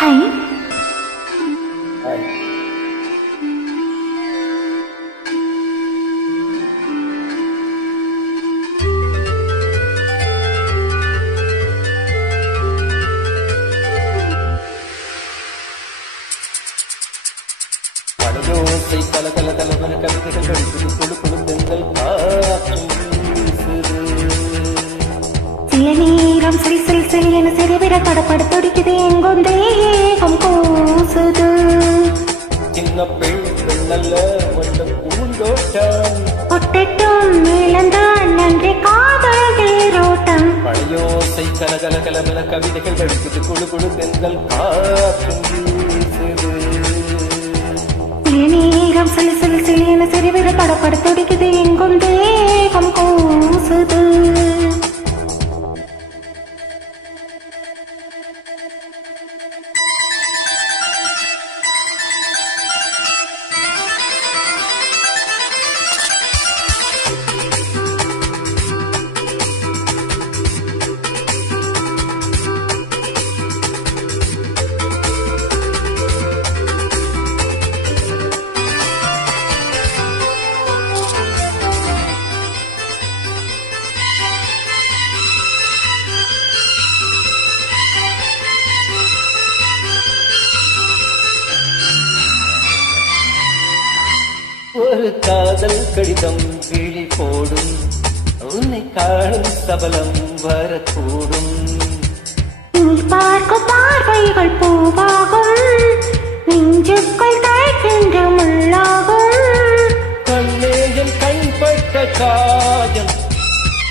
Hi. Hi. மனதோசை கல கல கலவன கவிதைகள் கடிக்குது குழு குழு தெங்கள் காற்றும் வீசுது. சில நேரம் சில் சில் சில் என சிறுவிட படப்பட துடிக்குது எங்கும் தேகம் கூசுது. சின்ன பெண் பெண்ணல்ல வந்த பூந்தோட்டம் ஒட்டட்டும் இழந்தான் நன்றி காதல் தேரோட்டம். மழையோசை கல கல கலவன கவிதைகள் கடிக்குது குழு குழு தெங்கள் காற்றும் வீசுது. சில நேரம் சில் சில் சில் என சிறுவிட படப்பட துடிக்குது எங்கும் தேகம் கூசுது. ஒரு காதல் கடிதம் விழி போடும் உன்னை காணும் சபலம் வரக்கூடும். நீ பார்க்கும் பார்வைகள் பூவாகும் நெஞ்சுக்குள் தைக்கின்ற முள்ளாகும். கண்ணேயம் கண்பட்ட காயம்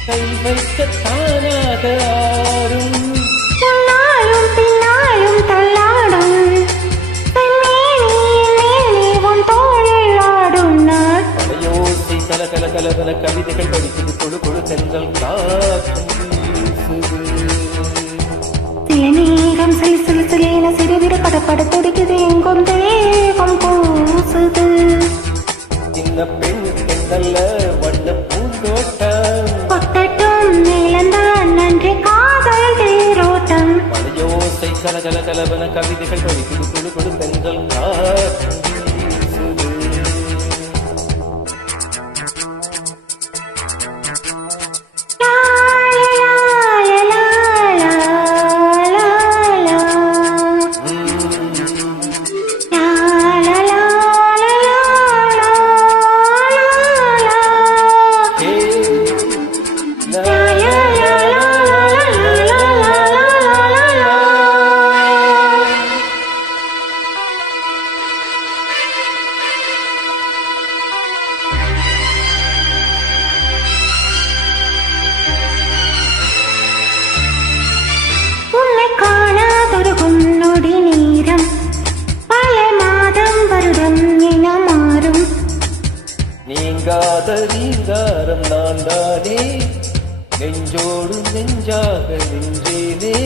கை வைக்க தானாக ஆறும். முன்னாலும் பின்னாலும் தள்ளாடும் உன் தோளில் ஆடும் நாள். மலையோசை கல கல கலவன கவிதைகள் படிக்குது கொழு கொழு தென்றல் காற்றும் வீசுது. சில நேரம் சில் சில் சிலேன சிறுவிட படப்பட துடிக்குது எங்கும் தேகம் கூசுது. சின்ன பெண் பெண்ணல்ல வண்ண பூந்தோட்டம் ஒட்டட்டும் இழந்தான் நன்றி காதல் தேரோட்டம். மலையோசை கல கல கலவன கவிதைகள் படிக்குது கொழு கொழு தென்றல் காற்றும் வீசுது. நீங்காத நீங்காரம் நான் தானே நெஞ்சோடு நெஞ்சாக நின்றேனே.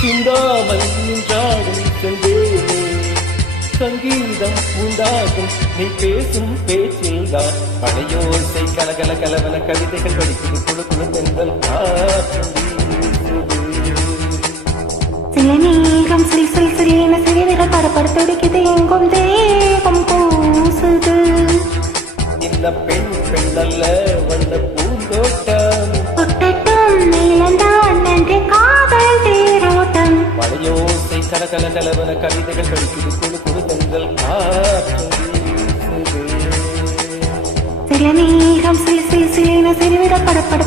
சிந்தாமல் நின்றாடும் சென்றேனே சங்கீதம் உண்டாகும் நீ பேசும் பேச்சில்தான். பழையோசை கலகல கலவன கவிதைகள் படிக்குது குழு குழு தென்றல் காற்றும் வீசுது. சில நேரம் சில் சில் சிலேன சிறுவிட படப்பட துடிக்குது எங்கும் தேகம் கூசுது. இந்த பெண் பெண்ணல்ல வந்த பூந்தோட்டம் ஒட்டட்டும் இழந்தான் நன்றி காதல் தேரோட்டம். மழையோசை கல கல கலவன கவிதைகள் படிக்குது குழு குழு தென்றல் காற்றும் வீசுது. சில நேரம் சில் சில் சிலேன சிறுவிட படப்பட